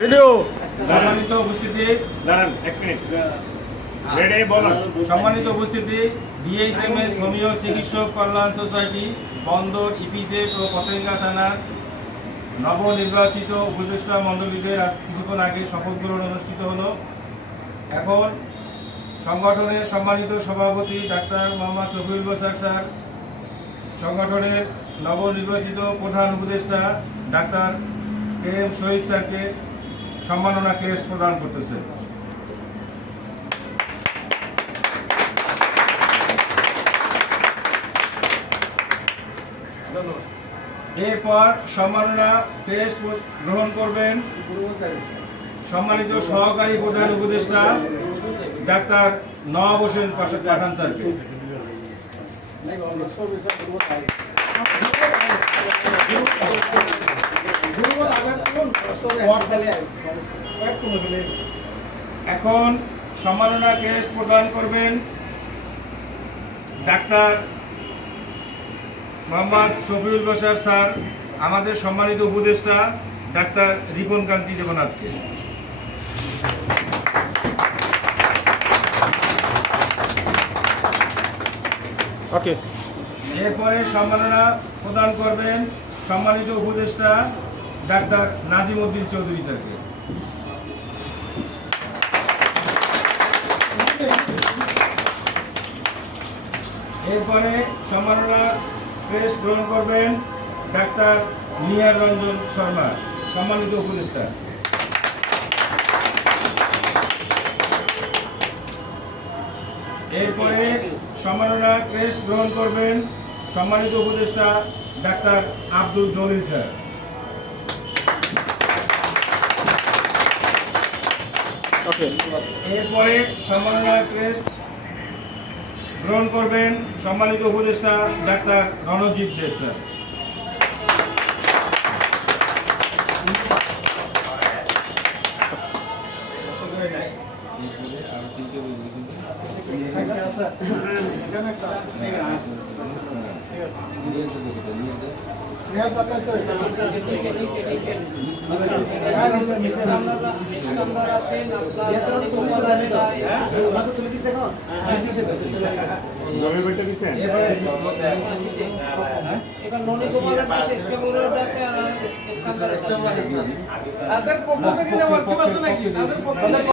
Video সম্মানিত উপস্থিতি দাঁড়ান এক মিনিট রেডি বলুন। সম্মানিত উপস্থিতি ডিএইচএমএস হোমিও চিকিৎসক কল্যাণ সোসাইটি বন্দর ইপিজেড ও পতেঙ্গা থানার নবনির্বাচিত উপদেষ্টা মণ্ডলীদের আজ কিছুক্ষণ আগে শপথ গ্রহণ অনুষ্ঠিত হলো। এখন সংগঠনের সম্মানিত সভাপতি ডাক্তার মোহাম্মদ শফিউল বশার স্যার, সংগঠনের নবনির্বাচিত প্রধান উপদেষ্টা ডাক্তার কে এম শহীদ স্যারকে সম্মাননা ক্রেস্ট প্রদান করতেছে। এরপর সম্মাননা ক্রেস্ট গ্রহণ করবেন সম্মানিত সহকারী প্রধান উপদেষ্টা ডাক্তার নওয়াব হোসেন পাঠান স্যারকে। এখন সম্মাননা ক্রেস্ট প্রদান করবেন ডাক্তার মোহাম্মদ শফিউল বশার স্যার, আমাদের সম্মানিত উপদেষ্টা ডাক্তার রিপন কান্তি দেবনাথকে। ওকে, এরপরে সম্মাননা প্রদান করবেন সম্মানিত উপদেষ্টা ডাক্তার নাজিম উদ্দিন চৌধুরী স্যারকে। এরপরে সম্মাননা ক্রেস্ট গ্রহণ করবেন ডাক্তার নিহার রঞ্জন শর্মা, সম্মানিত উপদেষ্টা। এরপরে সম্মাননা ক্রেস্ট গ্রহণ করবেন সম্মানিত উপদেষ্টা ডাক্তার আব্দুল জলিল স্যার। ওকে, এরপরে সম্মাননা ক্রেস্ট গ্রহণ করবেন সম্মানিত উপদেষ্টা ডাক্তার রণজিৎ দেব স্যার। তাদের পক্ষ থেকে নেওয়ার কি আছে নাকি? তাদের পক্ষ থেকে